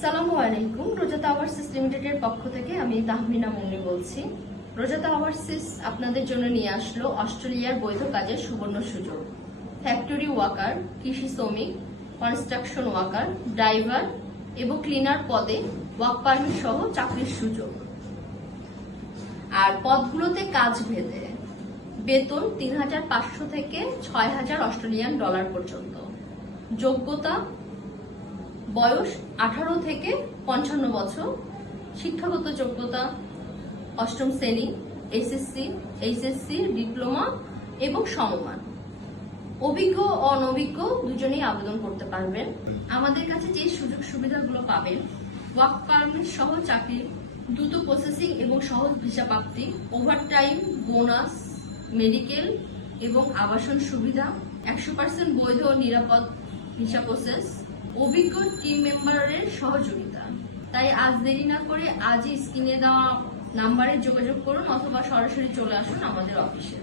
আসসালামু আলাইকুম। রোজাতা ওভারসিস লিমিটেডের পক্ষ থেকে আমি তাহমিনা মুন্নি বলছি। রোজাতা ওভারসিস আপনাদের জন্য নিয়ে আসলো অস্ট্রেলিয়ার বৈধ কাজের সুবর্ণ সুযোগ। ফ্যাক্টরি ওয়ার্কার, কৃষি শ্রমিক, কনস্ট্রাকশন ওয়ার্কার, ড্রাইভার এবং ক্লিনার পদে ওয়ার্ক পারমিট সহ চাকরির সুযোগ। আর পদগুলোতে কাজ ভেদে বেতন ৩৫০০ থেকে ৬০০০ অস্ট্রেলিয়ান ডলার পর্যন্ত। যোগ্যতা বয়স 18 থেকে 55 বছর। শিক্ষাগত যোগ্যতা অষ্টম শ্রেণী, এসএসসি, এইচএসসি, ডিপ্লোমা এবং সমমান। অভিজ্ঞ ও অনভিজ্ঞ দুজনেই আবেদন করতে পারবেন। আমাদের কাছে যে সুযোগ সুবিধাগুলো পাবেন: ওয়ার্ক পারমিট সহ চাকরি, দ্রুত প্রসেসিং এবং সহজ ভিসা প্রাপ্তি, ওভারটাইম, বোনাস, মেডিকেল এবং আবাসন সুবিধা, 100% বৈধ ও নিরাপদ ভিসা প্রসেস, অভিজ্ঞ টিম মেম্বারের সহযোগিতা। তাই আজ দেরি না করে আজই স্ক্রিনে দেওয়া নাম্বারে যোগাযোগ করুন অথবা সরাসরি চলে আসুন আমাদের অফিসে।